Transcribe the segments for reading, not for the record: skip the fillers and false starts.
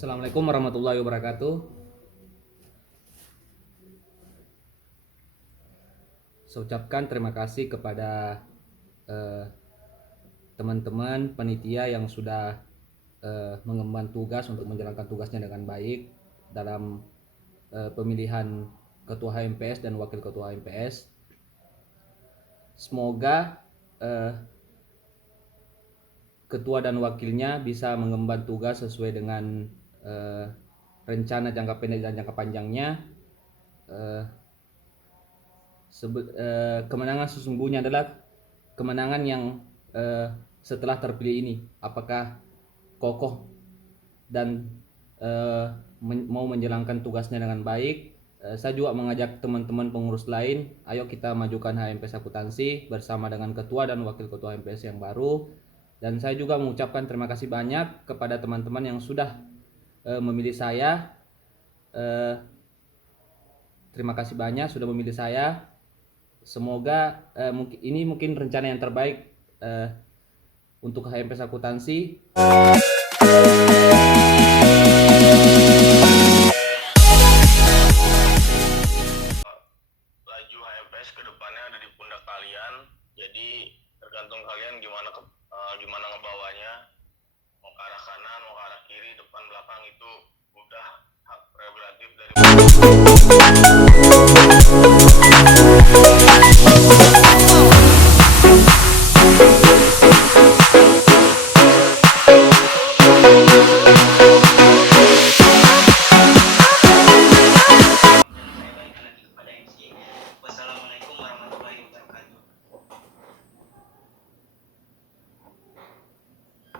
Assalamualaikum warahmatullahi wabarakatuh. Saya ucapkan terima kasih kepada eh, teman-teman panitia yang sudah mengemban tugas untuk menjalankan tugasnya dengan baik dalam pemilihan ketua HMPS dan wakil ketua HMPS. Semoga ketua dan wakilnya bisa mengemban tugas sesuai dengan rencana jangka pendek dan jangka panjangnya. Kemenangan sesungguhnya adalah kemenangan yang setelah terpilih ini. Apakah kokoh dan mau menjalankan tugasnya dengan baik. Saya juga mengajak teman-teman pengurus lain, ayo kita majukan HMPS Akuntansi bersama dengan ketua dan wakil ketua HMPS yang baru. Dan saya juga mengucapkan terima kasih banyak kepada teman-teman yang sudah memilih saya. Terima kasih banyak sudah memilih saya. Semoga ini mungkin rencana yang terbaik untuk HMPS Akuntansi. Laju HMPS ke depannya ada di pundak kalian, jadi tergantung kalian gimana ngebawanya, mau ke arah kanan, mau ke arah kiri, depan, belakang, itu udah hak prerogatif dari Wassalamualaikum warahmatullahi wabarakatuh.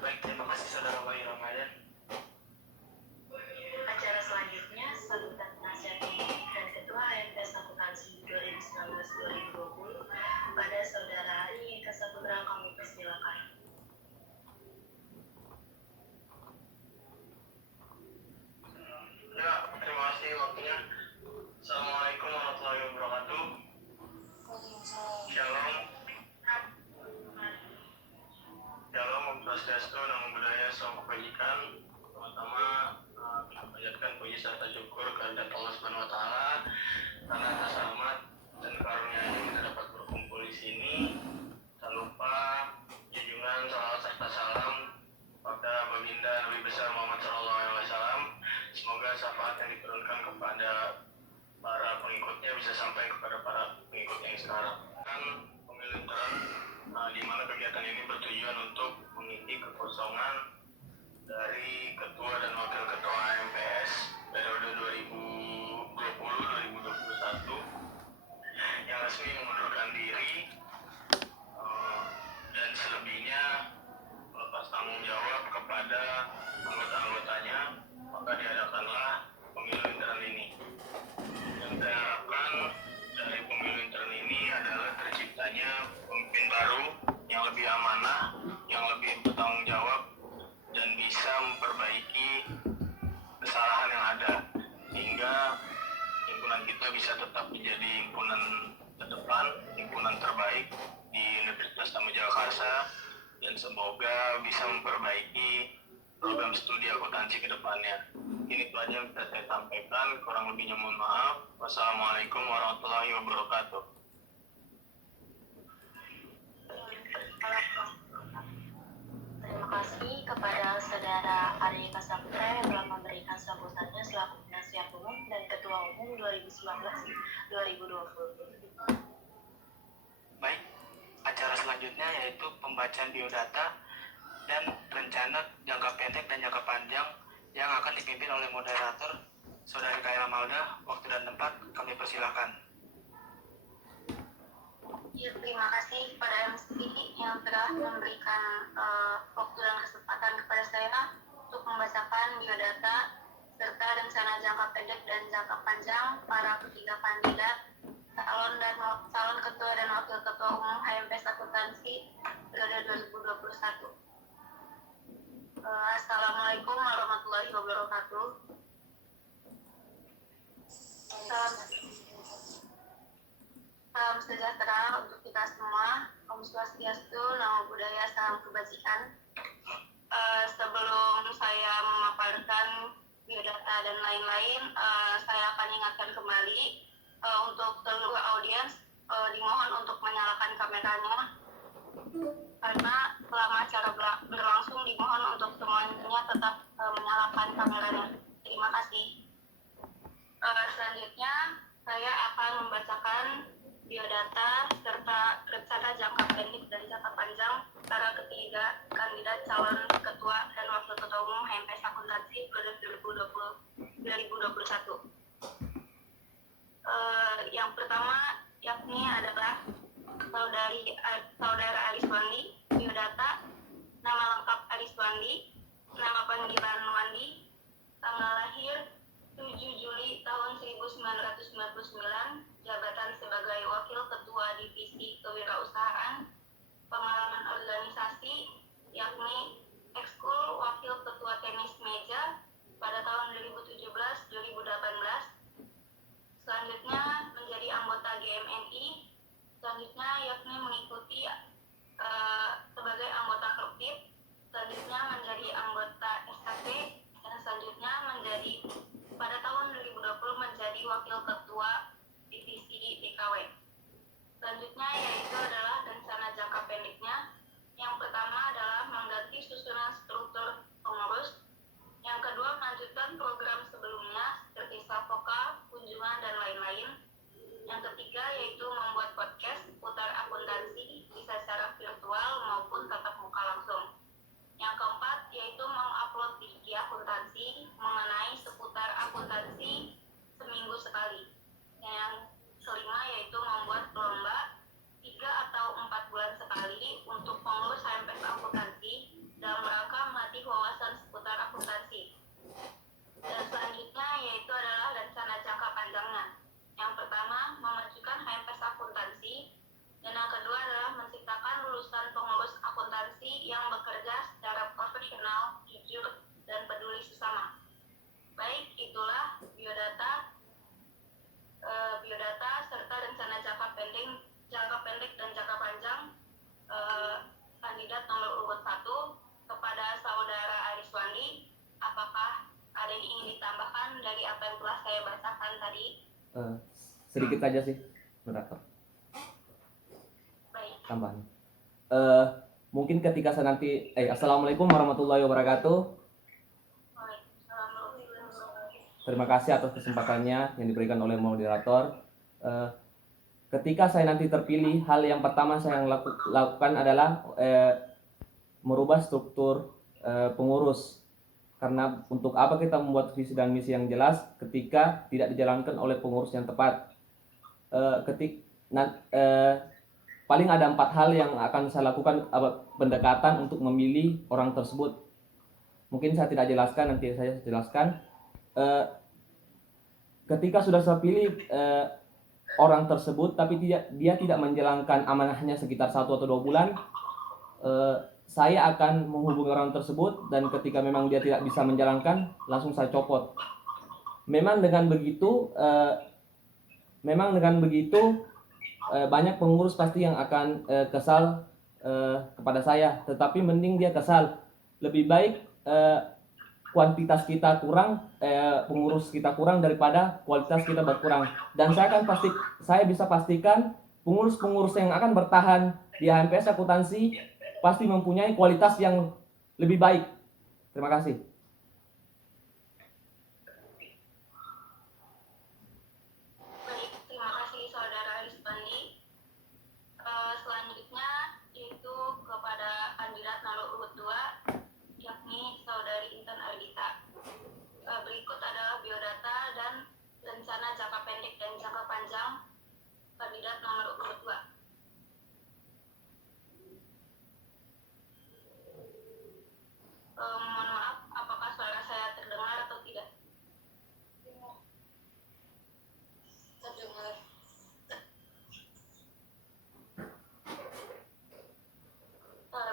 Baik, terima kasih saudara Wahyu Ramadan. Acara selanjutnya sambutan penasihat umum dan Ketua HMPS Akuntansi 2019-2020 pada Saudara Ari Eka Saputra, kami persilakan. Ya, terima kasih waktunya. Assalamualaikum warahmatullahi wabarakatuh. Shalom. Shalom, Om Swastiastu, Namo Buddhaya, Salam Kebajikan. Pertama, kita panjatkan puji serta syukur kepada Allah Subhanahu Wa Taala karena atas rahmat dan karunia-Nya kita dapat berkumpul di sini. Tak lupa junjungan salawat serta salam pada baginda Nabi besar Muhammad SAW. Semoga syafaat yang diturunkan kepada para pengikutnya bisa sampai kepada para pengikutnya yang sekarang. Kan pemilu interim, di mana kegiatan ini bertujuan untuk mengisi kekosongan dari ketua dan wakil ketua HMPS periode 2020-2021 yang resmi mengundurkan diri, dan selebihnya melepas tanggung jawab kepada anggota-anggotanya, maka diadakanlah pemilu intern ini. Yang saya harapkan dari pemilu intern ini adalah terciptanya pemimpin baru yang lebih amanah, yang lebih bertanggung jawab, dan bisa memperbaiki kesalahan yang ada, sehingga himpunan kita bisa tetap menjadi himpunan terdepan, himpunan terbaik di Universitas Tarumanagara, dan semoga bisa memperbaiki program studi akuntansi ke depannya. Ini itu aja yang bisa saya sampaikan, kurang lebihnya mohon maaf. Wassalamualaikum warahmatullahi wabarakatuh. Terima kasih kepada Saudara Ari Eka Saputra yang telah memberikan sambutannya selaku penasihat umum dan Ketua Umum 2019-2020. Baik, acara selanjutnya yaitu pembacaan biodata dan rencana jangka pendek dan jangka panjang yang akan dipimpin oleh moderator Saudari Kaila Malda. Waktu dan tempat kami persilahkan. Ya, terima kasih kepada MC yang telah memberikan waktu dan kesempatan kepada saya untuk membacakan biodata serta rencana jangka pendek dan jangka panjang para ketiga kandidat calon ketua dan wakil ketua umum HMPS Akuntansi periode 2021. Assalamualaikum warahmatullahi wabarakatuh. Salam sejahtera untuk kita semua. Om Swastiastu, Namo Buddhaya, Salam Kebajikan. Sebelum saya memaparkan biodata dan lain-lain, saya akan ingatkan kembali untuk seluruh audiens dimohon untuk menyalakan kameranya, karena selama acara berlangsung dimohon untuk semuanya tetap menyalakan kameranya. Terima kasih. Selanjutnya saya akan membacakan biodata serta rencana jangka pendek dan jangka panjang para ketiga kandidat calon ketua dan wakil ketua umum HMPS Akuntansi periode 2021. Yang pertama yakni adalah saudara Ariswandi, biodata, nama lengkap Ariswandi, nama panggilan Wandi, tanggal lahir 7 Juli tahun 1999, jabatan sebagai Wakil Ketua Divisi Kewirausahaan, pengalaman organisasi, yakni ekskul Wakil Ketua Tenis Meja pada tahun 2017-2018, selanjutnya menjadi anggota GMNI, selanjutnya yakni mengikuti sebagai anggota Kerpit, selanjutnya menjadi anggota SKT, dan selanjutnya menjadi pada tahun 2020 menjadi Wakil Ketua Divisi DKW. Selanjutnya yaitu adalah rencana jangka pendeknya. Yang pertama adalah mengganti susunan struktur pengurus. Yang kedua melanjutkan program sebelumnya seperti Savoka, kunjungan, dan lain-lain. Yang ketiga yaitu membuat podcast seputar akuntansi bisa secara virtual maupun tatap muka langsung. Yang keempat yaitu mengupload wiki akuntansi mengenai seputar akuntansi seminggu sekali. Yang kelima yaitu membuat lomba 3 atau 4 bulan sekali untuk pengurus HMPS Akuntansi dalam rangka melatih wawasan seputar akuntansi. Dan selanjutnya yaitu adalah rencana jangka panjangnya. Yang pertama memajukan HMPS Akuntansi, dan yang kedua adalah menciptakan lulusan pengurus akuntansi yang bekerja secara profesional, jujur, dan peduli sesama. Baik, itulah biodata serta rencana jangka pendek dan jangka panjang kandidat nomor urut 1 kepada saudara Ariswandi. Apakah ada yang ingin ditambahkan dari apa yang telah saya bacakan tadi? Sedikit saja sih, moderator. Baik. Tambahan. Mungkin ketika saya nanti Assalamualaikum warahmatullahi wabarakatuh. Terima kasih atas kesempatannya yang diberikan oleh moderator. Ketika saya nanti terpilih, hal yang pertama saya lakukan adalah merubah struktur pengurus. Karena untuk apa kita membuat visi dan misi yang jelas ketika tidak dijalankan oleh pengurus yang tepat? Paling ada 4 hal yang akan saya lakukan pendekatan untuk memilih orang tersebut. Mungkin saya tidak jelaskan, nanti saya jelaskan. Ketika sudah saya pilih orang tersebut, tapi dia tidak menjalankan amanahnya sekitar 1 atau 2 bulan, saya akan menghubungi orang tersebut, dan ketika memang dia tidak bisa menjalankan, langsung saya copot. Memang dengan begitu banyak pengurus pasti yang akan kesal kepada saya, tetapi mending dia kesal. Lebih baik kuantitas kita kurang, pengurus kita kurang daripada kualitas kita berkurang. Dan saya bisa pastikan pengurus-pengurus yang akan bertahan di HMPS Akuntansi pasti mempunyai kualitas yang lebih baik. Terima kasih. Baik, terima kasih saudara Ariswandi. Selanjutnya yaitu kepada kandidat nomor urut 2, yakni saudari Intan Ardita. Berikut adalah biodata dan rencana jangka pendek dan jangka panjang kandidat nomor urut 2. Mohon maaf, apakah suara saya terdengar atau tidak? Terdengar.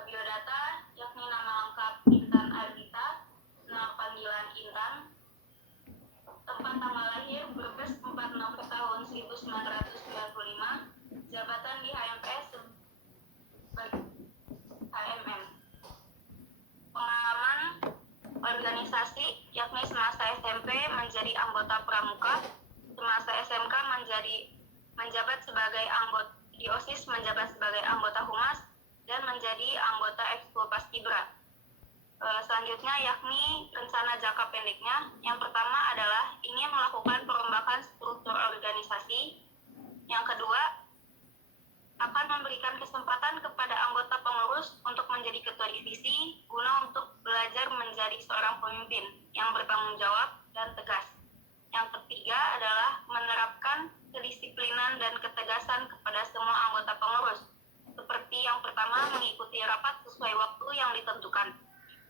Biodata yakni nama lengkap Intan Ardita, nama panggilan Intan, tempat tanggal lahir Brebes 4 November tahun 1995, jabatan di HMPS sebagai HMM. Pengalaman organisasi, yakni semasa SMP menjadi anggota pramuka, semasa SMK menjabat sebagai anggota di OSIS, menjabat sebagai anggota humas, dan menjadi anggota Ekskul Paskibra. Selanjutnya yakni rencana jangka pendeknya. Yang pertama adalah ingin melakukan perombakan struktur organisasi. Yang kedua, akan memberikan kesempatan kepada anggota pengurus untuk menjadi ketua divisi guna untuk belajar menjadi seorang pemimpin yang bertanggung jawab dan tegas. Yang ketiga adalah menerapkan kedisiplinan dan ketegasan kepada semua anggota pengurus. Seperti yang pertama, mengikuti rapat sesuai waktu yang ditentukan.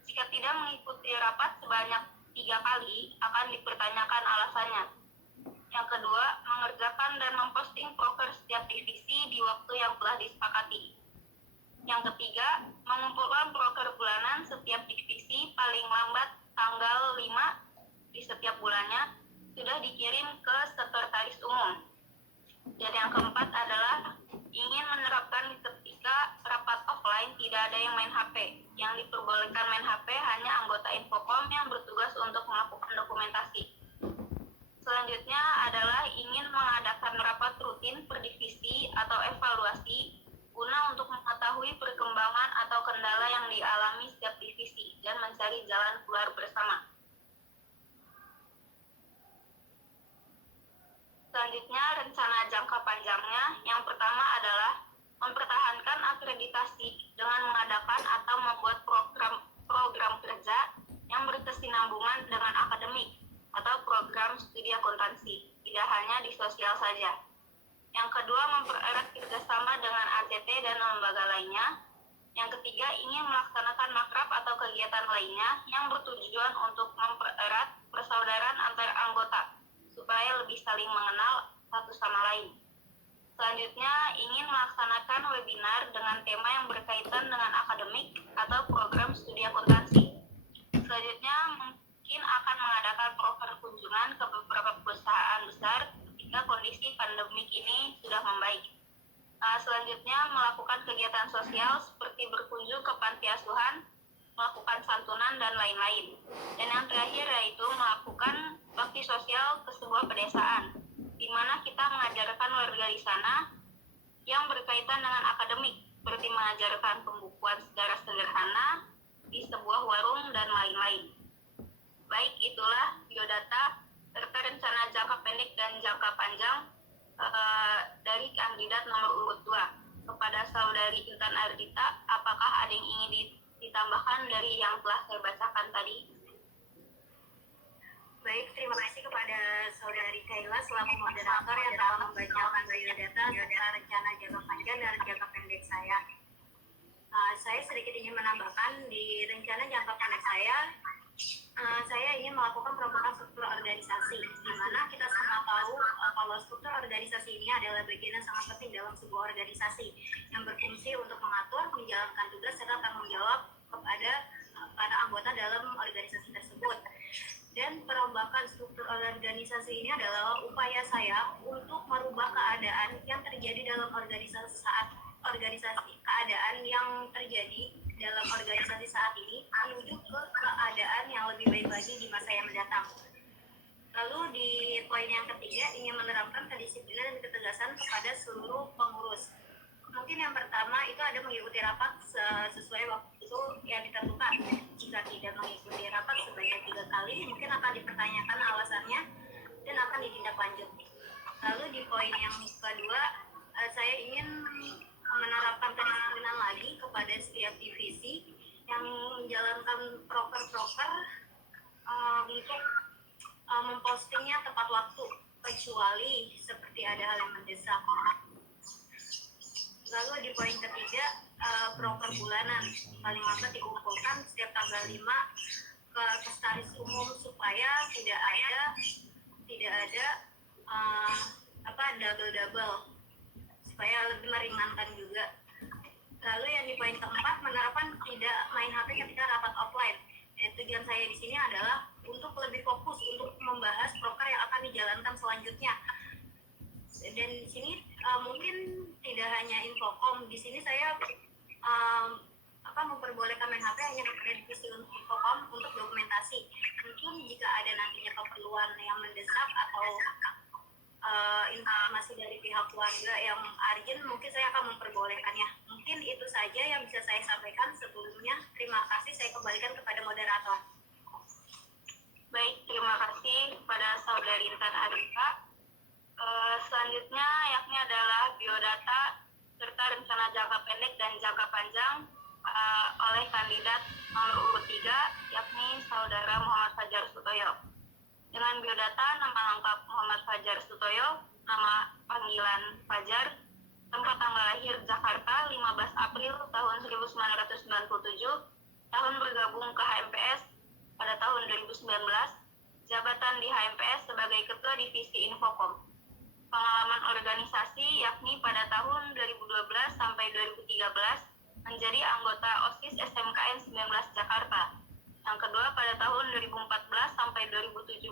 Jika tidak mengikuti rapat sebanyak 3 kali, akan dipertanyakan alasannya. Yang kedua, mengerjakan dan memposting proker setiap divisi di waktu yang telah disepakati. Yang ketiga, mengumpulkan proker bulanan setiap divisi paling lambat tanggal 5 di setiap bulannya, sudah dikirim ke sekretaris umum. Dan yang keempat adalah ingin menerapkan ketika rapat offline tidak ada yang main HP. Yang diperbolehkan main HP hanya anggota Infocom yang bertugas untuk melakukan dokumentasi. Selanjutnya adalah ingin mengadakan rapat rutin per divisi atau evaluasi guna untuk mengetahui perkembangan atau kendala yang dialami setiap divisi dan mencari jalan keluar bersama. Selanjutnya, rencana jangka panjangnya. Yang pertama adalah mempertahankan akreditasi dengan mengadakan atau membuat program kerja yang berkesinambungan dengan akademik atau program studi akuntansi, tidak hanya di sosial saja. Yang kedua, mempererat kerjasama dengan ACT dan lembaga lainnya. Yang ketiga, ingin melaksanakan makrab atau kegiatan lainnya yang bertujuan untuk mempererat persaudaraan antar anggota supaya lebih saling mengenal satu sama lain. Selanjutnya, ingin melaksanakan webinar dengan tema yang berkaitan dengan akademik atau program studi akuntansi. Selanjutnya, mungkin akan mengadakan proker kunjungan ke beberapa perusahaan besar ketika kondisi pandemik ini sudah membaik. Selanjutnya, melakukan kegiatan sosial seperti berkunjung ke panti asuhan, melakukan santunan, dan lain-lain. Dan yang terakhir yaitu melakukan bakti sosial ke sebuah pedesaan, di mana kita mengajarkan warga di sana yang berkaitan dengan akademik, seperti mengajarkan pembukuan secara sederhana di sebuah warung dan lain-lain. Baik, itulah biodata serta rencana jangka pendek dan jangka panjang dari kandidat nomor urut 2. Kepada saudari Intan Ardita, apakah ada yang ingin ditambahkan dari yang telah saya bacakan tadi? Baik, terima kasih kepada Saudari Kayla selaku moderator yang telah membacakan biodata serta rencana jangka panjang dan jangka pendek saya. Saya sedikit ingin menambahkan di rencana jangka pendek saya ingin melakukan perubahan struktur organisasi, di mana kita semua tahu kalau struktur organisasi ini adalah bagian yang sangat penting dalam sebuah organisasi yang berfungsi untuk mengatur, menjalankan tugas serta tanggung jawab kepada para anggota dalam organisasi tersebut. Dan perombakan struktur organisasi ini adalah upaya saya untuk merubah keadaan yang terjadi dalam organisasi keadaan yang terjadi dalam organisasi saat ini menuju ke keadaan yang lebih baik lagi di masa yang mendatang. Lalu di poin yang ketiga, ingin menerapkan kedisiplinan dan ketegasan kepada seluruh pengurus. Mungkin yang pertama itu ada mengikuti rapat sesuai waktu yang ditentukan. Jika tidak mengikuti rapat sebanyak 3 kali, mungkin akan dipertanyakan alasannya dan akan ditindaklanjuti. Lalu di poin yang kedua, saya ingin menerapkan kedisiplinan lagi kepada setiap divisi yang menjalankan proker-proker untuk mempostingnya tepat waktu, kecuali seperti ada hal yang mendesak. Lalu di poin ketiga, proker bulanan paling lambat dikumpulkan setiap tanggal 5 ke sekretaris umum supaya tidak ada double supaya lebih meringankan juga. Lalu yang di poin keempat, menerapkan tidak main HP ketika rapat offline. Tujuan saya di sini adalah untuk lebih fokus untuk membahas proker yang akan dijalankan selanjutnya. Dan di sini mungkin tidak hanya Infocom, di sini saya apakah memperbolehkan main HP hanya kepada divisi Infocom untuk dokumentasi. Mungkin jika ada nantinya keperluan yang mendesak atau informasi dari pihak keluarga yang urgent, mungkin saya akan memperbolehkannya. Mungkin itu saja yang bisa saya sampaikan sebelumnya. Terima kasih, saya kembalikan kepada moderator. Baik, terima kasih kepada Saudari Intan Arifah. Selanjutnya yakni adalah biodata serta rencana jangka pendek dan jangka panjang oleh kandidat nomor urut 3 yakni Saudara Muhammad Fajar Sutoyo. Dengan biodata nama lengkap Muhammad Fajar Sutoyo, nama panggilan Fajar, tempat tanggal lahir Jakarta 15 April tahun 1997, tahun bergabung ke HMPS pada tahun 2019, jabatan di HMPS sebagai Ketua Divisi Infocom. Pengalaman organisasi yakni pada tahun 2012 sampai 2013 menjadi anggota OSIS SMKN 19 Jakarta. Yang kedua pada tahun 2014 sampai 2017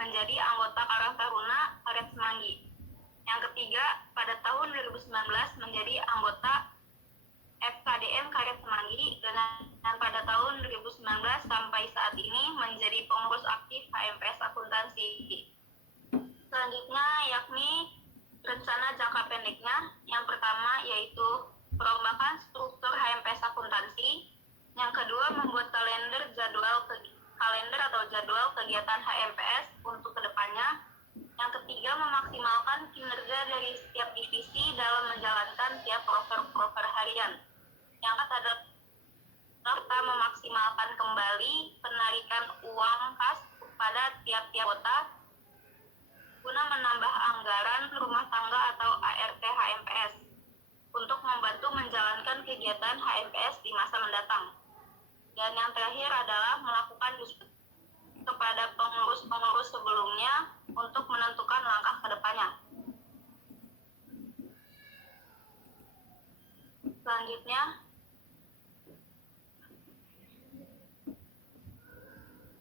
menjadi anggota Karang Taruna Karet Semanggi. Yang ketiga pada tahun 2019 menjadi anggota FKDM Karet Semanggi dan pada tahun 2019 sampai saat ini menjadi pengurus aktif HMPS Akuntansi. Selanjutnya yakni rencana jangka pendeknya. Yang pertama yaitu perombakan struktur HMPS Akuntansi. Yang kedua membuat kalender atau jadwal kegiatan HMPS untuk kedepannya. Yang ketiga memaksimalkan kinerja dari setiap divisi dalam menjalankan tiap proker harian. Yang keempat adalah serta memaksimalkan kembali penarikan uang kas kepada tiap-tiap kota guna menambah anggaran rumah tangga atau ART HMPS untuk membantu menjalankan kegiatan HMPS di masa mendatang. Dan yang terakhir adalah melakukan diskusi kepada pengurus-pengurus sebelumnya untuk menentukan langkah ke depannya.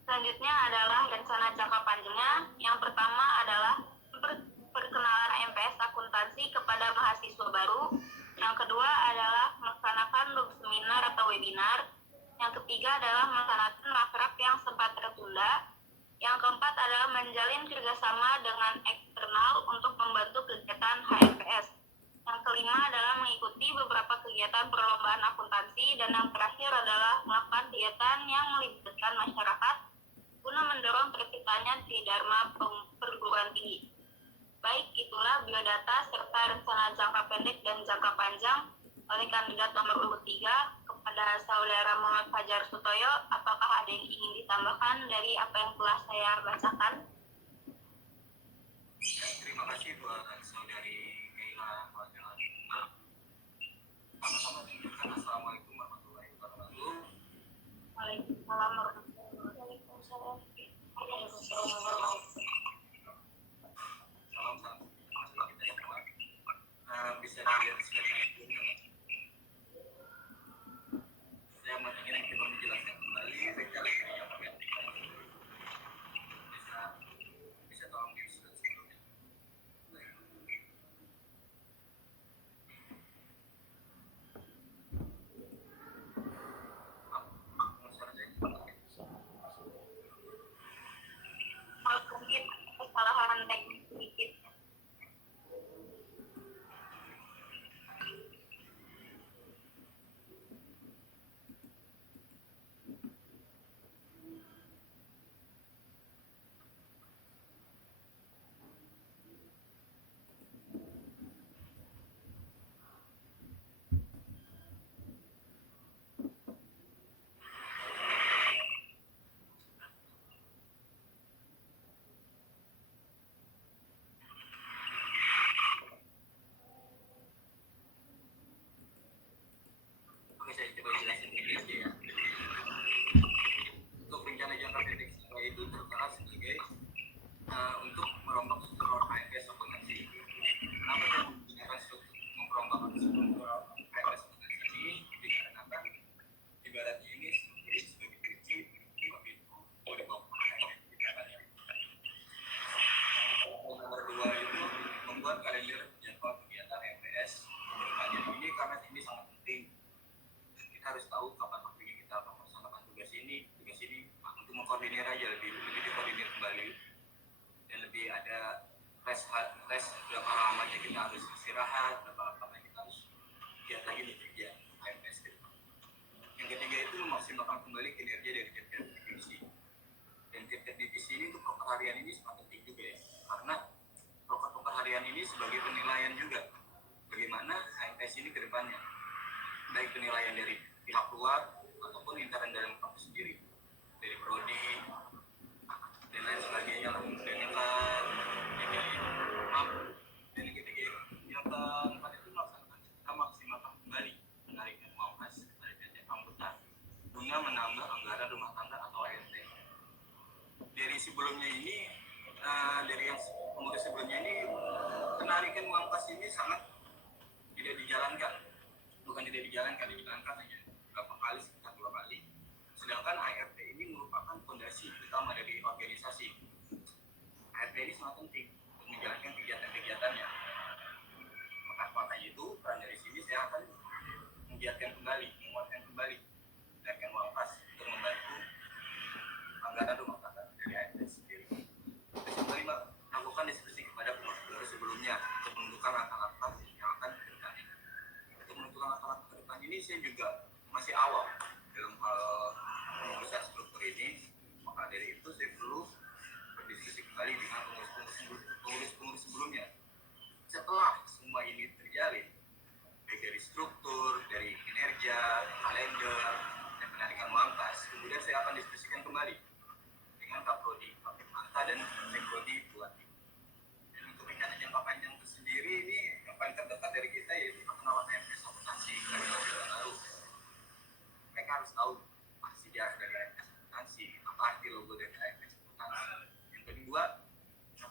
Selanjutnya adalah rencana jangka panjangnya. Yang pertama adalah perkenalan HMPS Akuntansi kepada mahasiswa baru. Yang kedua adalah melaksanakan seminar atau webinar. Yang ketiga adalah melaksanakan rakernak yang sempat tertunda. Yang keempat adalah menjalin kerjasama dengan eksternal untuk membantu kegiatan HMPS. Yang kelima adalah mengikuti beberapa kegiatan perlombaan akuntansi. Dan yang terakhir adalah melakukan kegiatan yang melibatkan masyarakat guna mendorong terciptanya tridharma perguruan tinggi. Baik, itulah biodata serta rencana jangka pendek dan jangka panjang oleh kandidat nomor urut 3 kepada Saudara Muhammad Fajar Sutoyo. Apakah ada yang ingin ditambahkan dari apa yang telah saya bacakan? Terima kasih buat Saudari Kaila Wadilana. Sama-sama tunjukkan Assalamualaikum warahmatullahi wabarakatuh. Waalaikumsalam warahmatullahi wabarakatuh. Salam kita semua. Bisa dilihat sebenarnya. Saya ingin coba menjelaskan kembali rencana yang bisa tolong diusulkan sebelumnya. Mungkin kesalahan teknis sedikit. Oke, saya coba jelasin ini aja ya. Untuk rencana jangka pendek saya itu tertera sebagai untuk merombak struktur HMPS akuntansi. Kenapa saya menggunakan merombak struktur HMPS akuntansi ini? Dikarenakan ibaratnya ini sebagai prinsip waktu itu mau dibawa ke HMPS dikarenakan. Nomor 2 itu membuat kalender jadwal kegiatan HMPS. Ini karena ini sangat penting. Kita harus tes berapa lamanya kita harus istirahat, berapa lama kita harus giat lagi bekerja HMS gitu. Yang ketiga itu memaksimalkan kembali kinerja dari tiap-tiap divisi. Dan tiap-tiap divisi ini untuk proker harian ini sangat penting juga ya, karena proker harian ini sebagai penilaian juga bagaimana HMS ini ke depannya, baik penilaian dari pihak luar ataupun intern dalam kampus sendiri, dari prodi dan lain sebagainya lah. Dan yang keempat itu maksimalkan kembali penarikan uang kas kepada tiap anggota guna menambah anggaran rumah tangga atau ART. Dari sebelumnya ini, dari yang pemutus sebelumnya ini, penarikan uang kas ini sangat tidak dijalankan. Bukan tidak dijalankan, dijalankan hanya beberapa kali, sekitar 2 kali. Sedangkan ART ini merupakan fondasi utama dari organisasi. ART ini sangat penting untuk menjalankan kegiatan-kegiatannya. Makanya itu, peran dari sini saya akan menggiatkan kembali, menguatkan kembali penarikan uang kas untuk membantu anggaran rumah tangga dari ART sendiri. Terus yang kelima, lakukan diskusi kepada pengurus sebelumnya untuk menentukan langkah-langkah yang akan dilakukan. Untuk menentukan langkah-langkah ke depan ini saya juga masih awam dalam hal pengurusan struktur ini. Maka dari itu saya perlu berdiskusi kembali dengan pengurus sebelumnya. Setelah semua ini terjalin, baik dari struktur, dari kinerja, kalender, dan penarikan uang kas, kemudian saya akan diskusikan kembali dengan Kaprodi, Kapimanta, dan Sekprodi buat. Dan untuk rencana jangka panjang itu sendiri, ini yang paling terdekat dari kita yaitu perkenalan HMS akuntansi dari tahun lalu. Mereka harus tahu sejarah dari HMS akuntansi, apa arti logo dari HMS akuntansi. Yang kedua,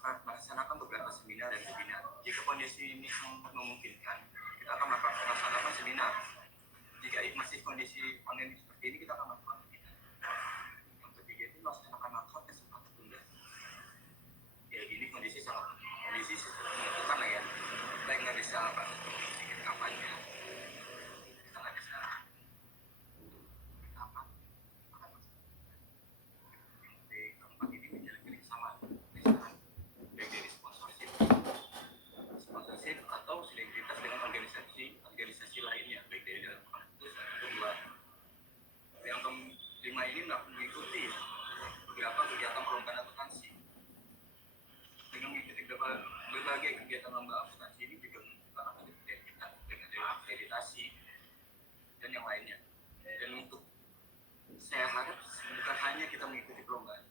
akan melaksanakan beberapa seminar dan webinar. Jika kondisi ini sangat memungkinkan, kita akan melaksanakan seminar. Jika masih kondisi online seperti ini, kita akan melakukan webinar. Yang ketiga itu melaksanakan workshop yang sempat tertunda. Ya gini kondisi menentukan lah ya. Kita nggak bisa bikin kampanye, kita nggak bisa apa. Yang keempat ini menjalankan kesamaan. Baik dari sponsorship atau sinergitas dengan organisasi lainnya, baik dari dalam kampus ataupun luar. Yang kelima ini mengikuti beberapa kegiatan perlombaan akuntansi. Dengan mengikuti berbagai kegiatan lomba akuntansi ini juga menunjukkan akreditasi kita dengan akreditasi dan yang lainnya. Dan untuk saya harap bukan hanya kita mengikuti perlombaan,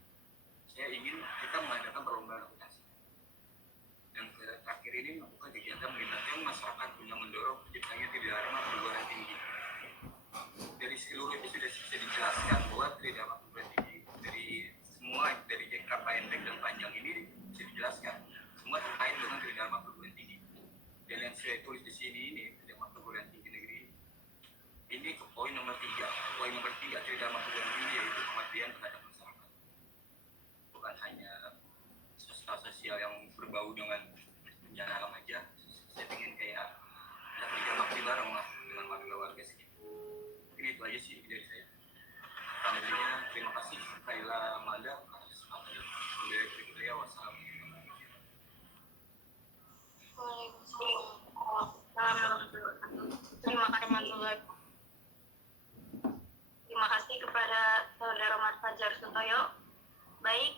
saya ingin kita mengadakan perlombaan akuntansi. Dan terakhir ini melakukan kegiatan melibatkan masyarakat guna mendorong terciptanya tridharma perguruan tinggi. Dari seluruh itu sudah bisa dijelaskan bahwa tridharma perguruan tinggi dari jangka pendek dan panjang ini bisa dijelaskan semua terkait dengan tridharma perguruan tinggi. Dan yang saya tulis di sini ini tridharma perguruan tinggi negeri ini ke poin nomor 3. Poin nomor 3 tridharma perguruan tinggi yaitu pengabdian terhadap masyarakat. Bukan hanya sosial yang berbau dengan bencana alam aja. Saya ingin kayak bakti bareng lah dengan warga sekitar. Mungkin itu aja sih dari saya. Selanjutnya terima kasih Kaila Mada atas kesempatan memberi budaya. Wassalamualaikum. Terima kasih kepada Saudara Mas Fajar Sutoyo. Baik,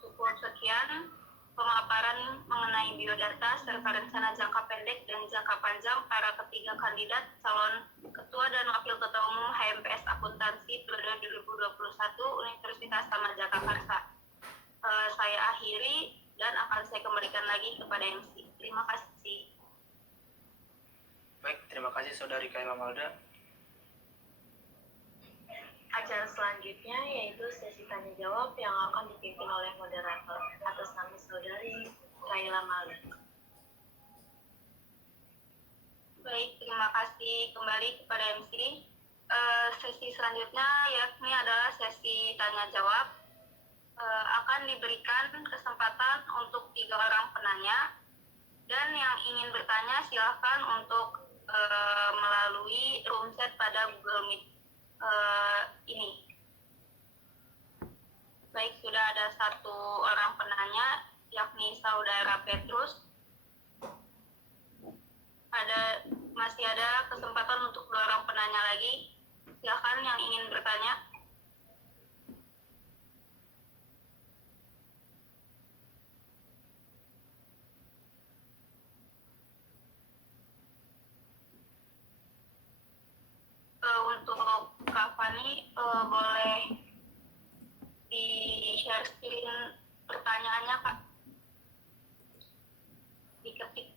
cukup sekian pemaparan mengenai biodata serta rencana jangka pendek dan jangka panjang para ketiga kandidat calon ketua dan wakil ketua umum HMPS Akuntansi periode 2021 Universitas Taman Jakarta. Saya akhiri dan akan saya kembalikan lagi kepada MC. Terima kasih. Baik, terima kasih Saudari Kaila Malda. Acara selanjutnya yaitu sesi tanya jawab yang akan dipimpin oleh moderator atas nama Saudari Kaila Malda. Baik, terima kasih kembali kepada MC. Sesi selanjutnya yakni adalah sesi tanya jawab. Akan diberikan kesempatan untuk 3 orang penanya, dan yang ingin bertanya silakan untuk melalui room chat pada Google Meet ini. Baik, sudah ada 1 orang penanya. yakni Saudara Petrus. Masih ada kesempatan untuk 2 orang penanya lagi. Silakan yang ingin bertanya. Untuk Kak Fani, boleh di-share screen pertanyaannya, Kak. Diketik.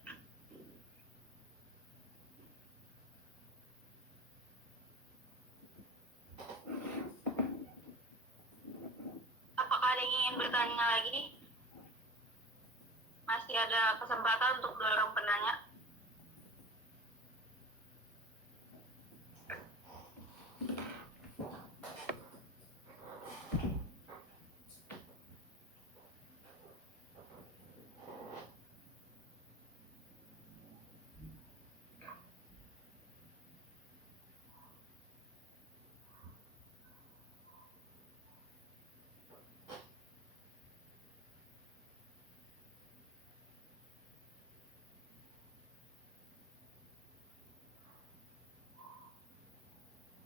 Apakah ada yang ingin bertanya lagi? Masih ada kesempatan untuk 2 orang penanya.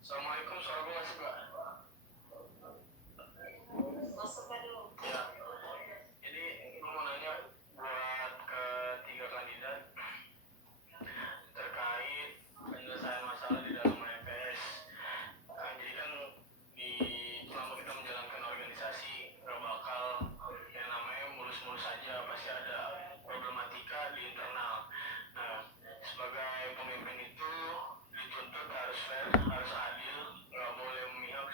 Assalamualaikum, suara gue masuk nggak? Masuk dulu. Ya, jadi gue mau nanya buat ketiga kandidat terkait penyelesaian masalah di dalam MPS. Jadi kan selama kita menjalankan organisasi nggak bakal yang namanya mulus-mulus saja, pasti ada problematika di internal. Nah, sebagai pemimpin itu dituntut harus fair, harus adil, nggak boleh memihak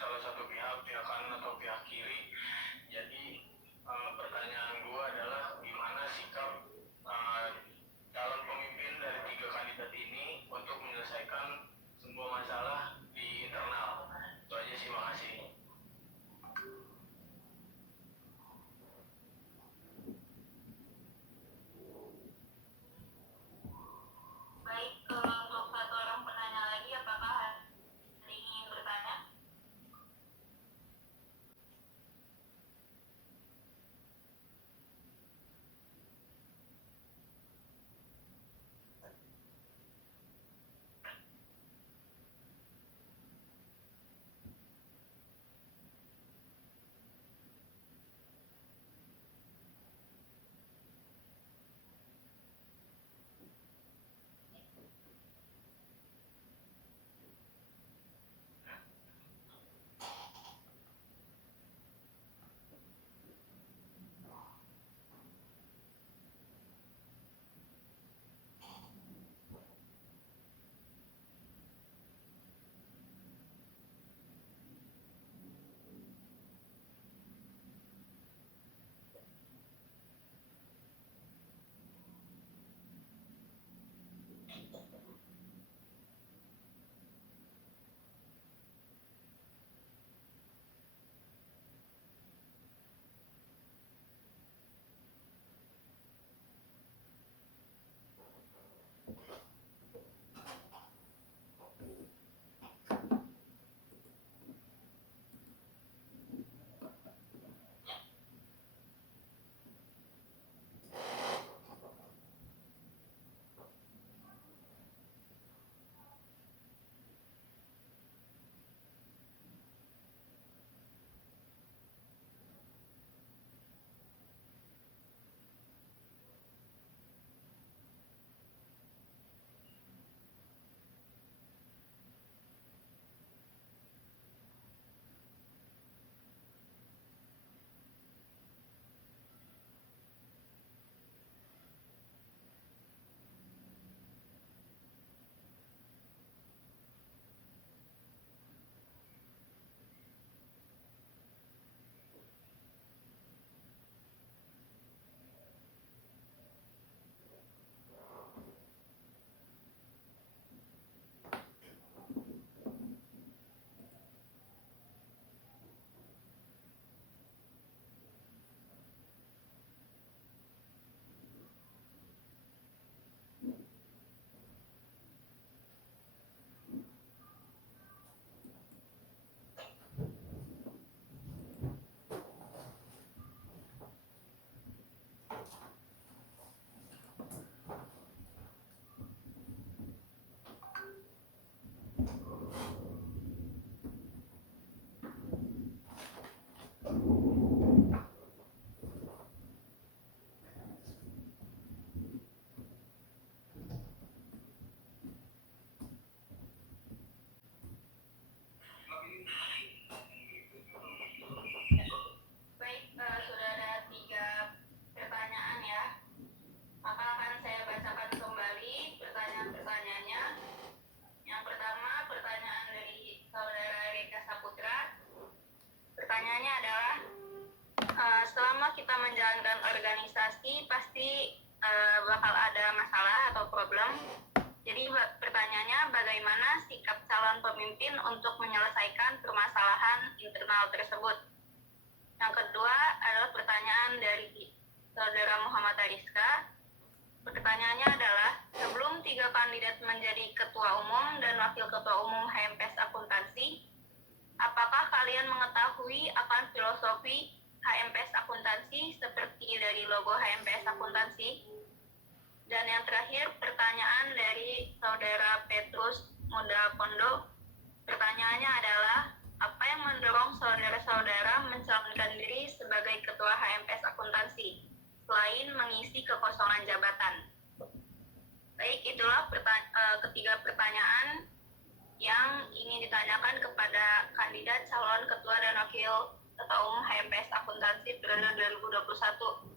kita menjalankan organisasi pasti bakal ada masalah atau problem. Jadi pertanyaannya, bagaimana sikap calon pemimpin untuk menyelesaikan permasalahan internal tersebut? Yang kedua adalah pertanyaan dari Saudara Muhammad Ariska. Pertanyaannya adalah, sebelum 3 kandidat menjadi Ketua Umum dan Wakil Ketua Umum HMPS Akuntansi, apakah kalian mengetahui akan filosofi HMPS Akuntansi seperti dari logo HMPS Akuntansi? Dan yang terakhir, pertanyaan dari Saudara Petrus Muda Kondo. Pertanyaannya adalah, apa yang mendorong saudara-saudara mencalonkan diri sebagai Ketua HMPS Akuntansi, selain mengisi kekosongan jabatan? Baik, itulah ketiga pertanyaan yang ingin ditanyakan kepada kandidat calon Ketua dan Wakil Ketua Umum HMPS Akuntansi periode 2021.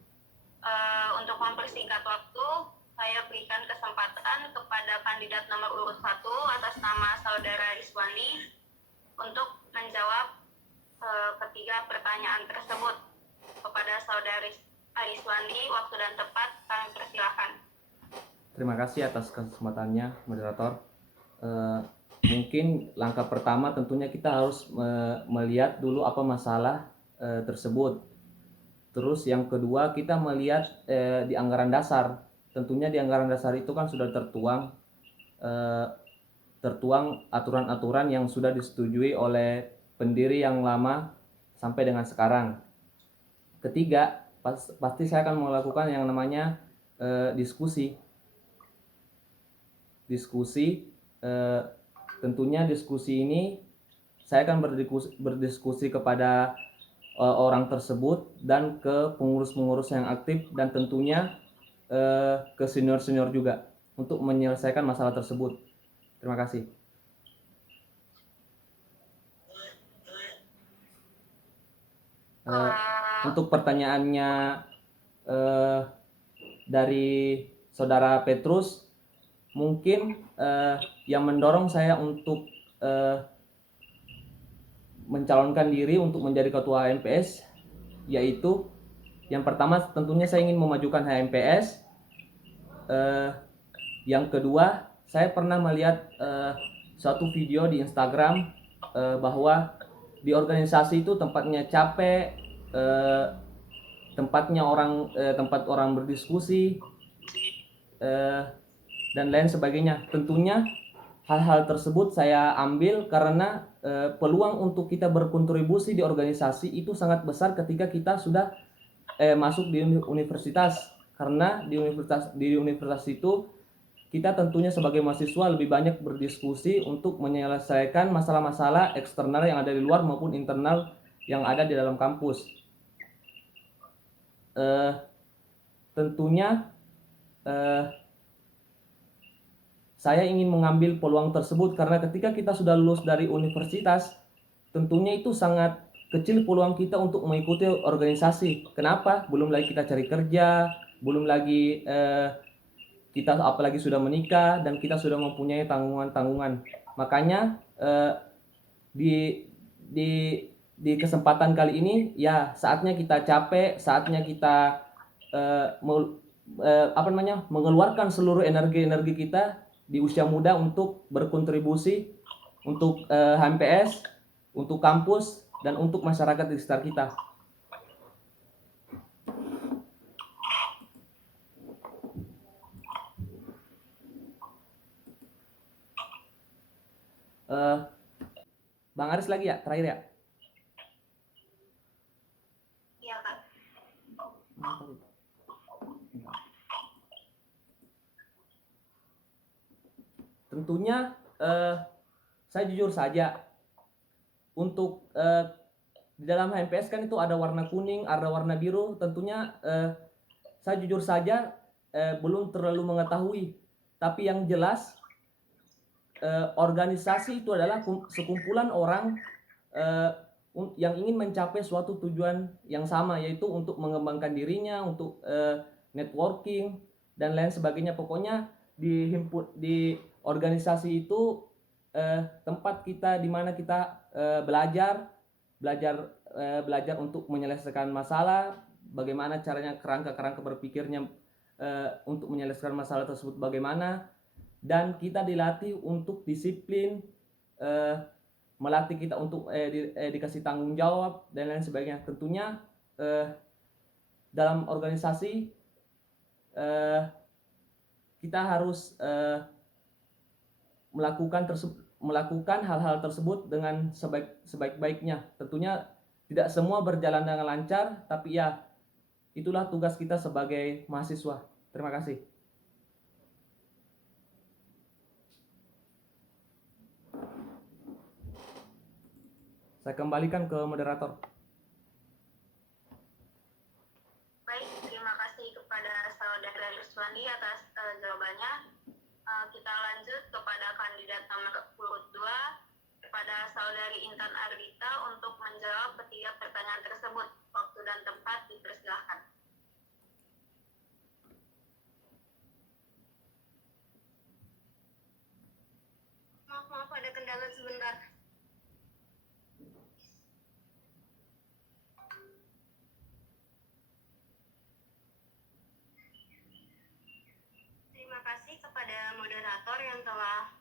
Untuk mempersingkat waktu, saya berikan kesempatan kepada kandidat nomor urut 1 atas nama Saudara Rizwandi untuk menjawab ketiga pertanyaan tersebut. Kepada Saudara Rizwandi, waktu dan tempat kami persilakan. Terima kasih atas kesempatannya, moderator. Mungkin langkah pertama tentunya kita harus melihat dulu apa masalah tersebut. Terus yang kedua kita melihat di anggaran dasar. Tentunya di anggaran dasar itu kan sudah tertuang aturan-aturan yang sudah disetujui oleh pendiri yang lama sampai dengan sekarang. Ketiga, pasti saya akan melakukan yang namanya diskusi. Tentunya diskusi ini saya akan berdiskusi kepada orang tersebut dan ke pengurus-pengurus yang aktif, dan tentunya ke senior-senior juga untuk menyelesaikan masalah tersebut. Terima kasih. Untuk pertanyaannya dari Saudara Petrus, mungkin yang mendorong saya untuk mencalonkan diri untuk menjadi ketua HMPS, yaitu yang pertama tentunya saya ingin memajukan HMPS. Yang kedua, saya pernah melihat suatu video di Instagram bahwa di organisasi itu tempatnya capek, tempat orang berdiskusi dan lain sebagainya. Tentunya hal-hal tersebut saya ambil karena peluang untuk kita berkontribusi di organisasi itu sangat besar ketika kita sudah masuk di universitas. Karena di universitas itu kita tentunya sebagai mahasiswa lebih banyak berdiskusi untuk menyelesaikan masalah-masalah eksternal yang ada di luar maupun internal yang ada di dalam kampus. Tentunya saya ingin mengambil peluang tersebut karena ketika kita sudah lulus dari universitas, tentunya itu sangat kecil peluang kita untuk mengikuti organisasi. Kenapa? Belum lagi kita cari kerja, belum lagi kita apalagi sudah menikah dan kita sudah mempunyai tanggungan-tanggungan. Makanya di kesempatan kali ini ya saatnya kita capek, saatnya kita mengeluarkan seluruh energi kita di usia muda untuk berkontribusi untuk HMPS, untuk kampus, dan untuk masyarakat di sekitar kita. Bang Aris lagi ya, terakhir ya? Iya, Kak. Tentunya saya jujur saja untuk di dalam HMPS kan itu ada warna kuning, ada warna biru. Tentunya saya jujur saja belum terlalu mengetahui. Tapi yang jelas organisasi itu adalah sekumpulan orang yang ingin mencapai suatu tujuan yang sama, yaitu untuk mengembangkan dirinya, untuk networking dan lain sebagainya. Pokoknya di organisasi itu tempat kita di mana kita belajar untuk menyelesaikan masalah, bagaimana caranya, kerangka berpikirnya untuk menyelesaikan masalah tersebut bagaimana, dan kita dilatih untuk disiplin, melatih kita untuk dikasih tanggung jawab dan lain sebagainya. Tentunya dalam organisasi kita harus melakukan hal-hal tersebut dengan sebaik-baiknya. Tentunya tidak semua berjalan dengan lancar, tapi ya itulah tugas kita sebagai mahasiswa. Terima kasih. Saya kembalikan ke moderator. Baik, terima kasih kepada Saudara Ruswandi atas jawabannya. Kita lanjut kepada kandidat nomor urut 2, kepada Saudari Intan Ardita untuk menjawab ketiga pertanyaan tersebut. Waktu dan tempat dipersilahkan. Maaf, ada kendala sebentar. Terima kasih kepada moderator yang telah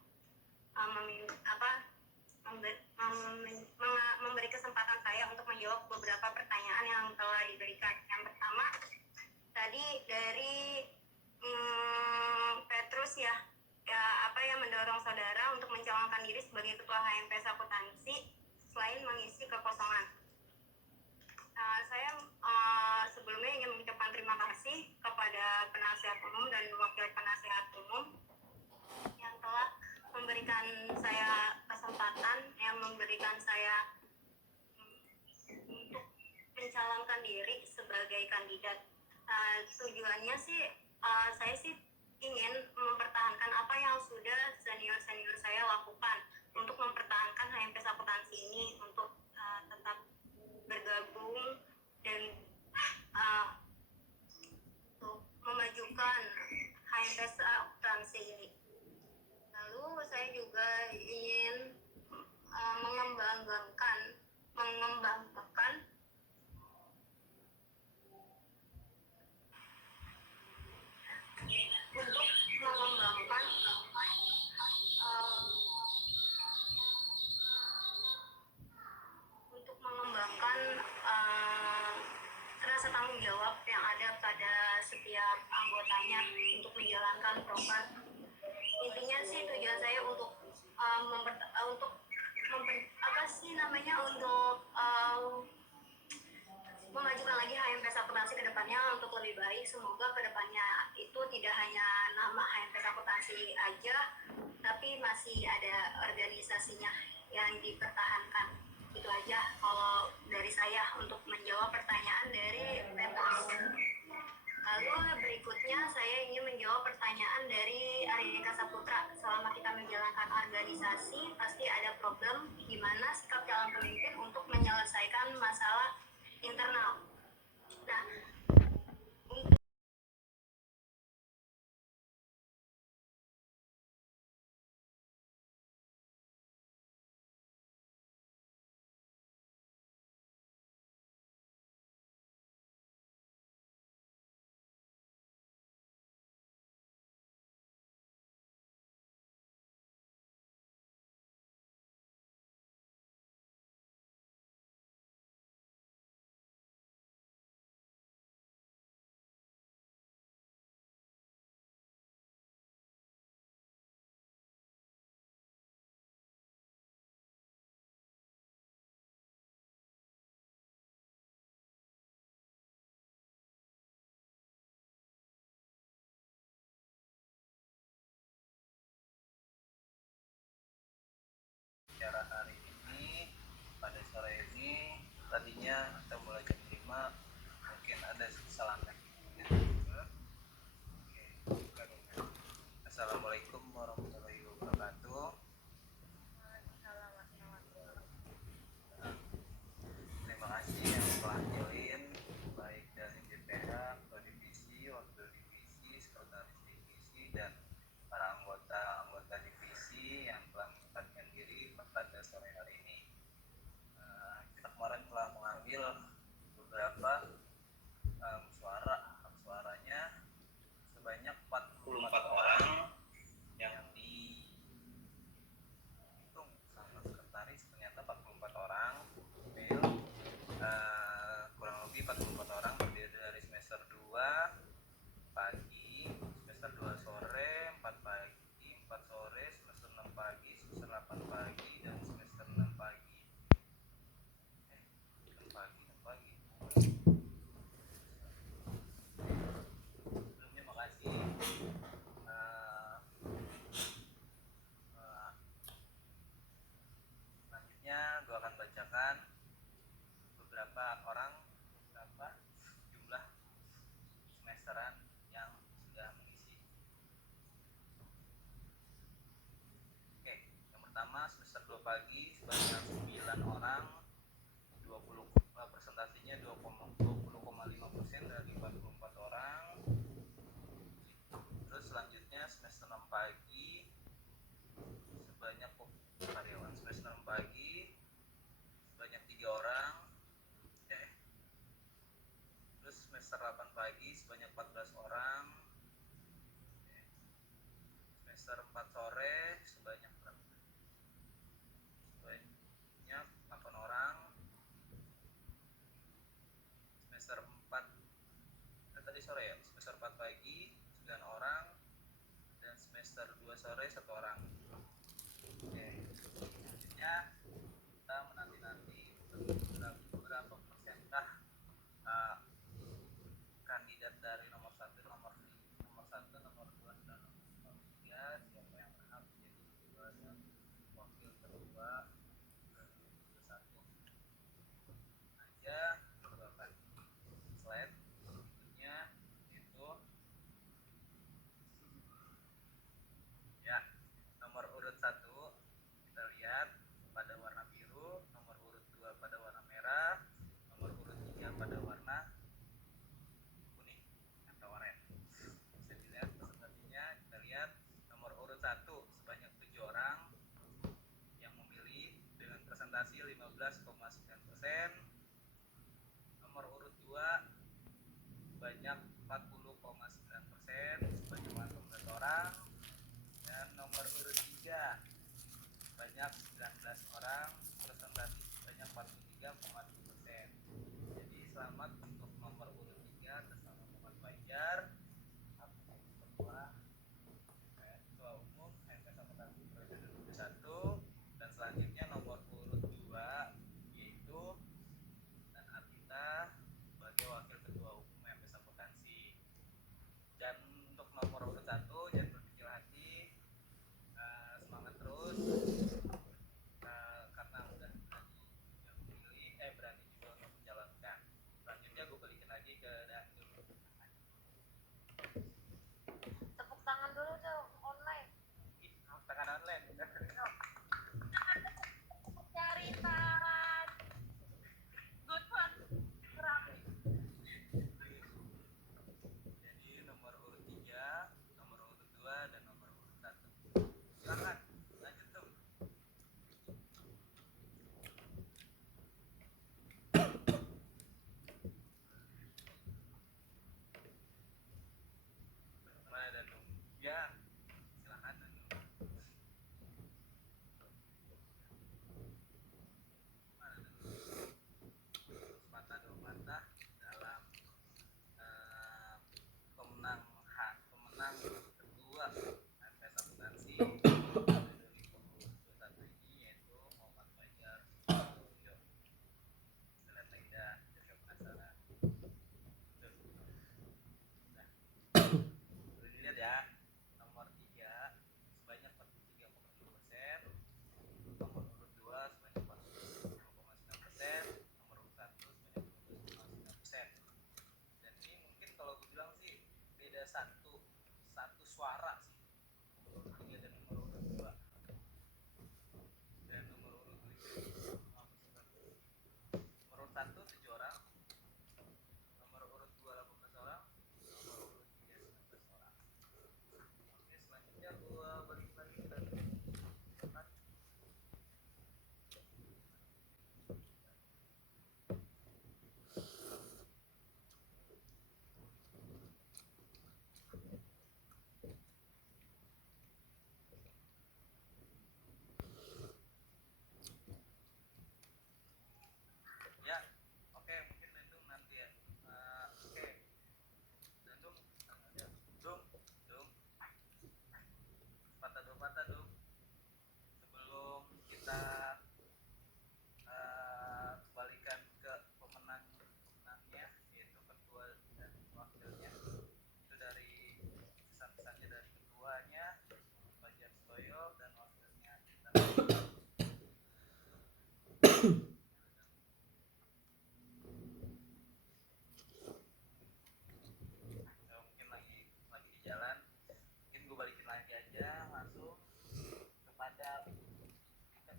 memberi kesempatan saya untuk menjawab beberapa pertanyaan yang telah diberikan. Yang pertama, tadi dari Petrus ya apa yang mendorong saudara untuk mencalonkan diri sebagai ketua HMPS Akuntansi selain mengisi kekosongan. Saya sebelumnya ingin mengucapkan terima kasih kepada penasihat umum dan wakil penasihat umum yang telah memberikan saya kesempatan, yang memberikan saya untuk mencalonkan diri sebagai kandidat. Tujuannya sih saya sih ingin mempertahankan apa yang sudah senior-senior saya lakukan untuk mempertahankan HMPS Akuntansi ini, untuk tetap bergabung dan untuk memajukan HMPS Akuntansi ini. Lalu saya juga ingin mengembangkan rasa tanggung jawab yang ada pada setiap anggotanya untuk menjalankan program. Intinya sih tujuan saya untuk memajukan lagi HMPS Akuntansi ke depannya untuk lebih baik. Semoga ke depannya itu tidak hanya nama HMPS Akuntansi aja, tapi masih ada organisasinya yang dipertahankan. Itu aja kalau dari saya untuk menjawab pertanyaan dari Petrus. Lalu berikutnya saya ingin menjawab pertanyaan dari Arika Saputra. Selama kita menjalankan organisasi, pasti ada problem gimana sikap calon pemimpin untuk menyelesaikan masalah internal. Nah, untuk Acara hari ini pada sore ini tadinya kita mulai jam 5, mungkin ada kesalahan teknis. Assalamualaikum warahmatullahi wabarakatuh. Terima kasih yang telah join, baik dari JPH, Ketua Divisi, Wakil Divisi, Sekretaris Divisi, dan para anggota divisi yang telah menyempatkan diri pada sore hari ini. Kita kemarin telah mengambil beberapa 8 pagi dan semester 6 pagi. Pagi. Sebelumnya makasih. Eh, eh, Selanjutnya gue akan bacakan beberapa jumlah semesteran yang sudah mengisi. Oke, yang pertama semester 2 pagi sebanyak 9 orang, 20 presentasinya 20,5% dari 44 orang. Terus selanjutnya semester 6 pagi sebanyak karyawan semester 6 pagi sebanyak 3 orang. Terus semester 8 pagi sebanyak 14 orang. Semester 4 sore sebanyak 8 orang. Semester 4 tadi sore ya, semester 4 pagi 9 orang, dan semester 2 sore 1 orang. Oke, selanjutnya kita menanti-nanti berapa persentah kandidat dari nomor 1, nomor 1, nomor 2, dan nomor 3, siapa yang berhak menjadi ketua dan wakil ketua 2021 aja. Beberapa slide berikutnya itu ya, nomor urut 1 kita lihat pada warna biru, nomor urut 2 pada warna merah, nomor urut 3 pada warna kuning atau oranye. Bisa dilihat presentasinya, kita lihat nomor urut 1 sebanyak 7 orang yang memilih dengan presentasi 15,9%. Nomor urut 2 sebanyak 40,9%, sebanyak 15 orang. Dan nomor urut 3 sebanyak 19 orang, presentasi sebanyak 43,2%. Jadi selamat untuk nomor urut 3 atas nama Muhammad Fajar, ketua umum MPS Akuntansi periode 21. Dan selanjutnya nomor urut 2 yaitu dan Artita sebagai wakil ketua umum MPS Akuntansi. Dan untuk nomor urut 1 jangan berkecil hati, semangat terus, karena udah berani juga untuk menjalankan. Selanjutnya gue balikin lagi ke Daniel. Tepuk tangan dulu dong, online. Tangan online. Cari tangan. Good one. Jadi nomor urut 3, nomor urut 2, dan nomor urut 1. Silakan lanjut tuh. Mana Danung? Ya, silakan Danung. Mana Danung? Sepatah dua patah dalam pemenang kedua MPS Akuntansi 2021 ini, yaitu Muhammad Fajar Suyoyo. Kita lihat lagi dah, jadi penasaran. Nah, boleh dilihat ya, nomor 3 sebanyak 43,2%, nomor urut 2 sebanyak 40,9%, nomor urut 1 sebanyak 12,9%. Dan ini mungkin kalau gue bilang sih beda satu suara sih, nomor urut 3 dan nomor urut 2. Dan nomor urut 3 nomor urut 1 7 orang, nomor urut 2 18 orang, nomor urut 3 19 orang. Oke, selanjutnya gue balik lagi ke Daniel. Silakan.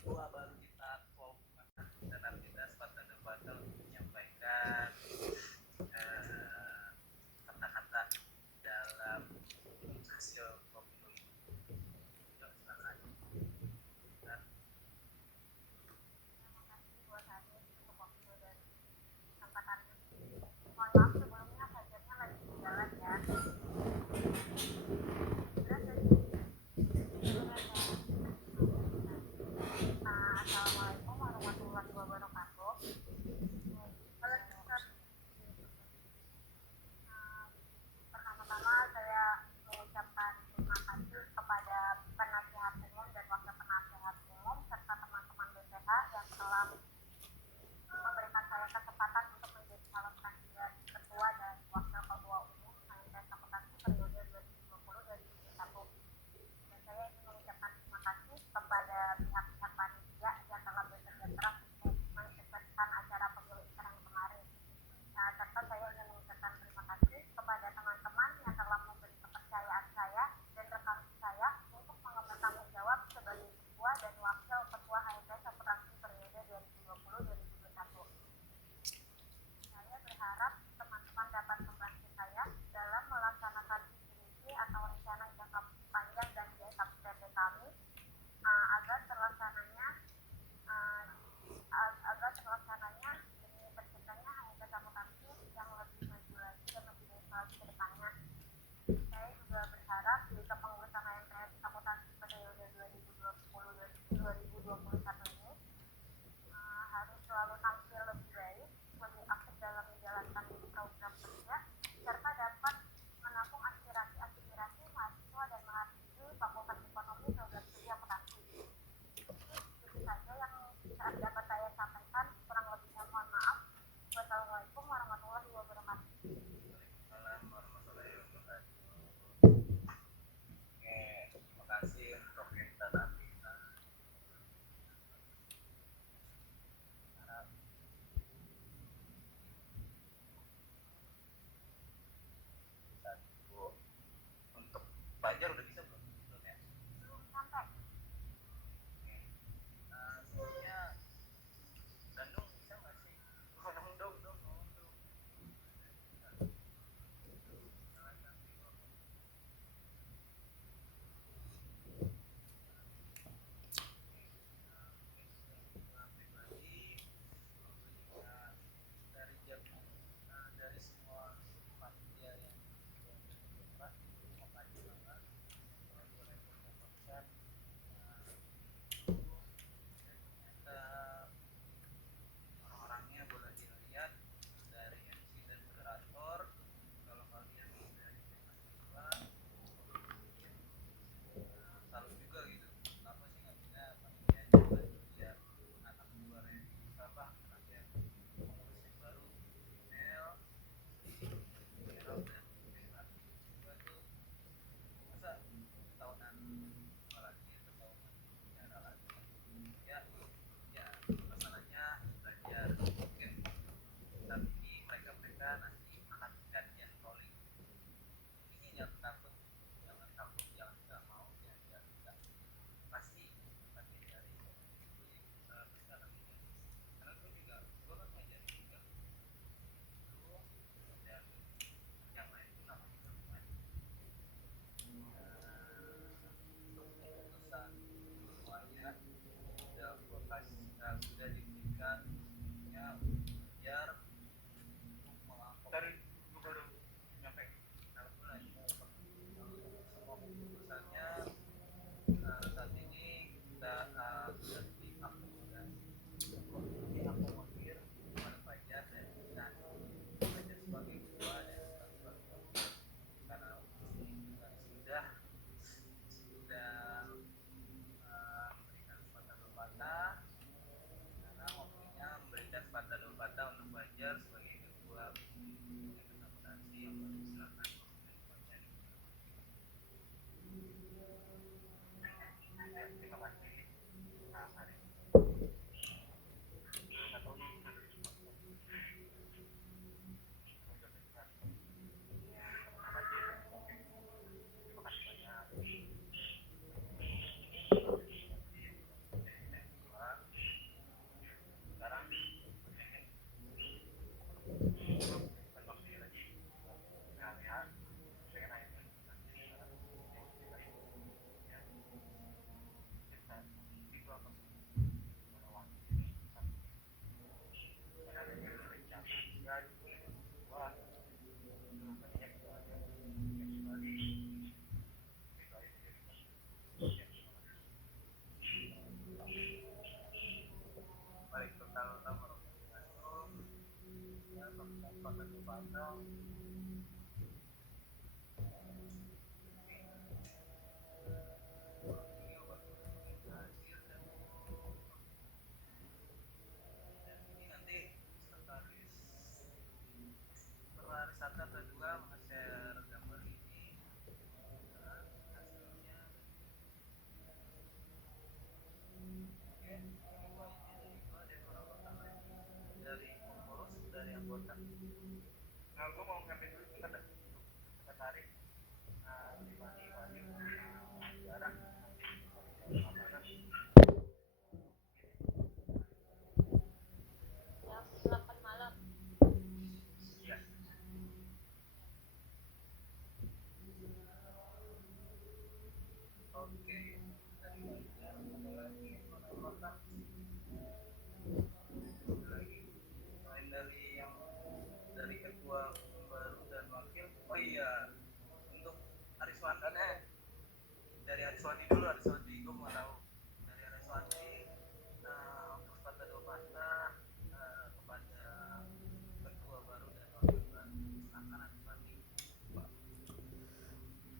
kedua baru kita call dan nanti kita sepatah-sepatah untuk menyampaikan kata-kata dalam hasil pemilu yang silakan. Dan buat hari untuk waktu dan kesempatannya. Mohon maaf sebelumnya hajatnya lagi di jalan ya. Terus Assalamualaikum warahmatullahi wabarakatuh. Kalau pertama-tama saya mengucapkan terima kasih kepada penasihat umum dan wakil penasihat umum serta teman-teman BPH yang telah memberikan saya kesempatan untuk menjadi calon kandidat ketua dan wakil ketua umum HMPS Akuntansi periode 2020-2021. Dan saya ingin mengucapkan terima kasih kepada pihak-pihak panitia yang telah bekerja keras untuk mensukseskan acara pemilu intern kemarin. Nah, serta saya ingin mengucapkan terima kasih kepada teman-teman yang telah memberi kepercayaan saya dan rekan saya untuk mengemban tanggung jawab sebagai ketua dan wakil ketua HMPS Akuntansi periode 2020-2021. Saya berharap teman-teman dapat membantu saya dalam melaksanakan visi misi atau rencana jangka panjang dan jangka pendek kami agar terlaksananya demi terciptanya HMPS Akuntansi yang lebih maju lagi dan lebih baik lagi ke depannya. Saya juga berharap di kepengurusan HMPS Akuntansi periode 2020-2021 ini harus selalu tampil lebih baik, lebih aktif dalam menjalankan program kerja, serta dapat menampung aspirasi mahasiswa dan mahasiswi Fakultas Ekonomi program studi akuntansi. Itu saja yang dapat saya sampaikan. Kurang lebihnya mohon maaf. Wassalamualaikum warahmatullahi wabarakatuh. Waalaikumsalam warahmatullahi wabarakatuh. Oke,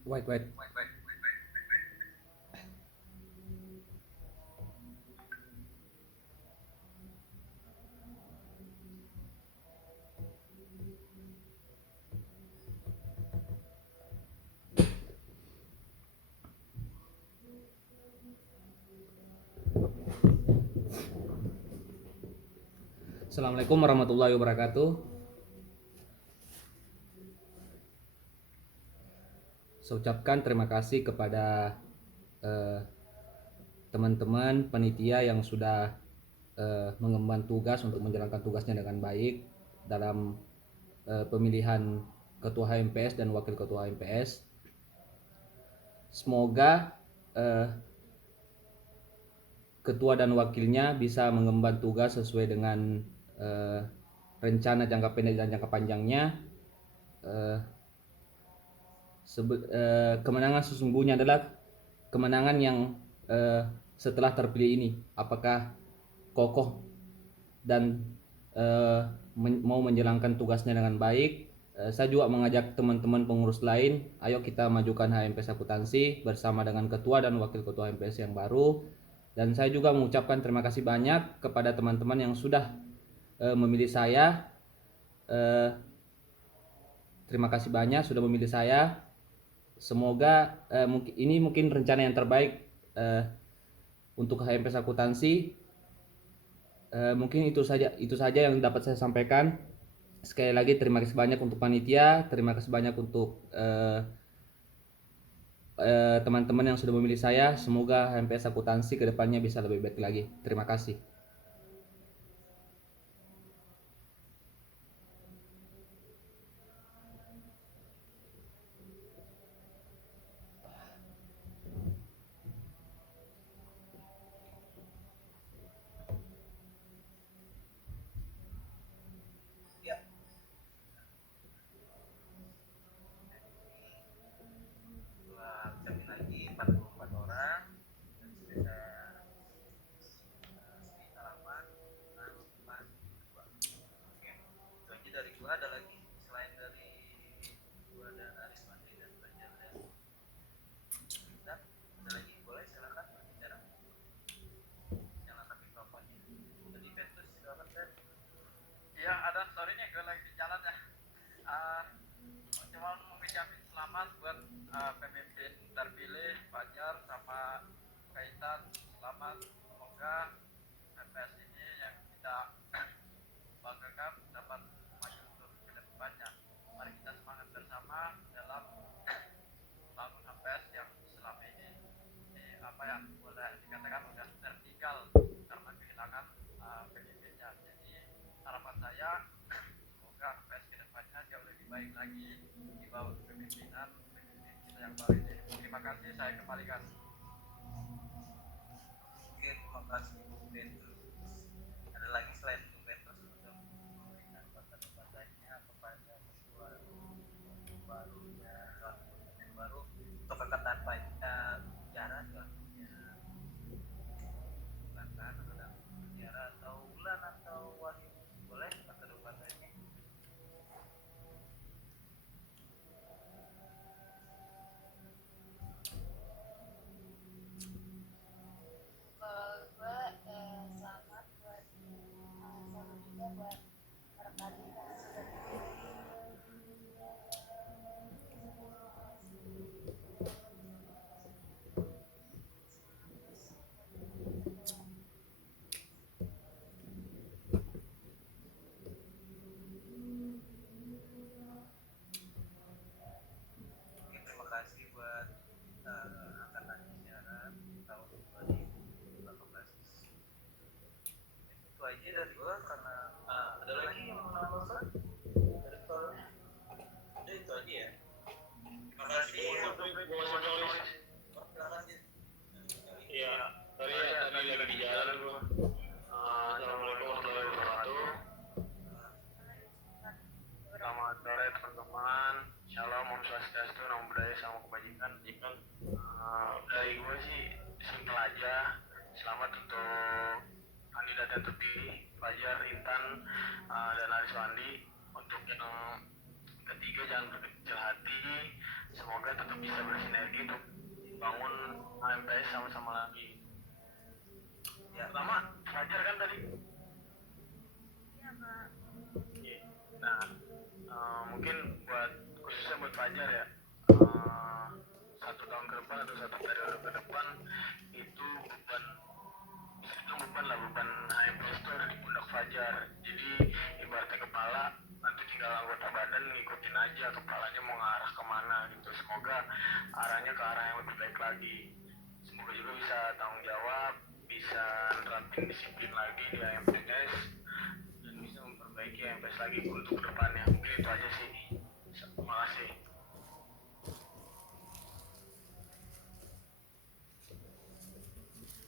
Wait. Assalamualaikum warahmatullahi wabarakatuh. Saya ucapkan terima kasih kepada teman-teman panitia yang sudah mengemban tugas untuk menjalankan tugasnya dengan baik dalam pemilihan ketua HMPS dan wakil ketua HMPS. Semoga ketua dan wakilnya bisa mengemban tugas sesuai dengan rencana jangka pendek dan jangka panjangnya. Kemenangan sesungguhnya adalah kemenangan yang setelah terpilih ini, apakah kokoh dan mau menjalankan tugasnya dengan baik. Saya juga mengajak teman-teman pengurus lain, ayo kita majukan HMPS Akuntansi bersama dengan ketua dan wakil ketua HMPS yang baru. Dan saya juga mengucapkan terima kasih banyak kepada teman-teman yang sudah memilih saya. Terima kasih banyak sudah memilih saya. Semoga ini mungkin rencana yang terbaik untuk HMPS Akuntansi. Mungkin itu saja yang dapat saya sampaikan. Sekali lagi terima kasih banyak untuk panitia, terima kasih banyak untuk teman-teman yang sudah memilih saya. Semoga HMPS Akuntansi kedepannya bisa lebih baik lagi. Terima kasih. Ya. Setelah kami lagi 44 orang dan sudah halaman depan dua. Oke, itu aja dari gua. Ada lagi selain dari gua dan Aris Mandi dan belajar dan kita, ada lagi, boleh silakan berbicara, nyalakan mikrofonnya. Tadi Ventus silakan Ven. Iya, ada story-nya, gue lagi di jalan ya. Cuma mengucapin selamat buat pemimpin terpilih Fajar sama Kaitan. Selamat, semoga MPS ini yang kita banggakan dapat maju terus ke depannya. Mari kita semangat bersama dalam bangun MPS yang selama ini boleh dikatakan udah tertinggal karena kehilangan pemimpinnya. Jadi harapan saya semoga MPS kedepannya jauh lebih baik lagi di bawah kepemimpinan pemimpin kita yang baru ini. Terima kasih, saya kembalikan. Oke, terima kasih Bung Ventus. Ada lagi selain Bung Ventus untuk memberikan kata-katanya kepada ketua barunya yang baru untuk perkataan bicara selanjutnya, silakan. Ada bicara atau Ulan atau Wahyu, boleh kata-katanya. Kalau gue selamat buat sama juga buat rekan yang sudah Oke, terima kasih buat angkatan bicara tahun 2018. Itu aja dari gua, karena ada lagi yang mau nambahkan dari soalnya. Udah itu aja ya. Terima kasih. Silakan ya. Iya, tadi lagi di jalan gua. Assalamualaikum warahmatullahi wabarakatuh. Selamat sore teman-teman. Shalom, Om Swastiastu, Namo Buddhaya, Salam Kebajikan. Dari gue sih simpel aja. Selamat untuk kandidat yang terpilih, Fajar, Intan, dan Aris Wandi. Untuk yang ketiga, jangan berkecil hati. Semoga semoga tetap bisa bersinergi untuk bangun HMPS sama-sama lagi. Ya, lama Fajar kan tadi? Iya, Pak. Oke. Nah, mungkin khususnya buat Fajar ya, 1 tahun ke depan atau 1 periode ke depan itu beban HMPS itu ada di pundak Fajar. Jadi ibaratnya kepala, nanti tinggal anggota badan ngikutin aja kepalanya mau ngarah kemana gitu. Semoga arahnya ke arah yang lebih baik lagi. Semoga juga bisa tanggung jawab, bisa nerapin disiplin lagi di HMPS dan bisa memperbaiki HMPS lagi untuk kedepannya. Mungkin itu aja sih. Terima kasih.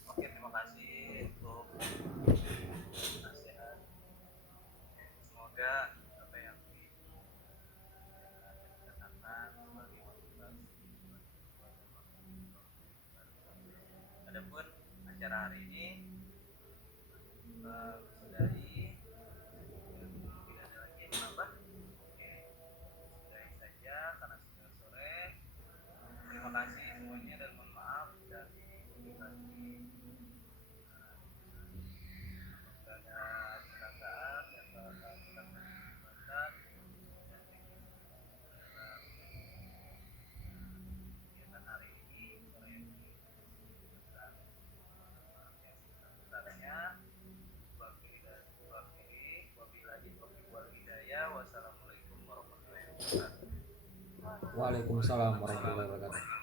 Oke, terima kasih untuk nasihat. Semoga apa yang dikatakan sebagai motivasi. Adapun acara hari ini sudahi, tidak ada lagi yang menambah. Oke, sudahi saja karena sudah sore. Terima kasih semuanya dan mohon maaf dari komunikasi. Apabila ada perkataan yang salah kita perbuatan dan dalam kegiatan hari ini sore ini akan maaf yang sebesar-besarnya. Wabillahi taufiq wal hidayah. Wassalamualaikum warahmatullahi wabarakatuh. Waalaikumsalam warahmatullahi wabarakatuh.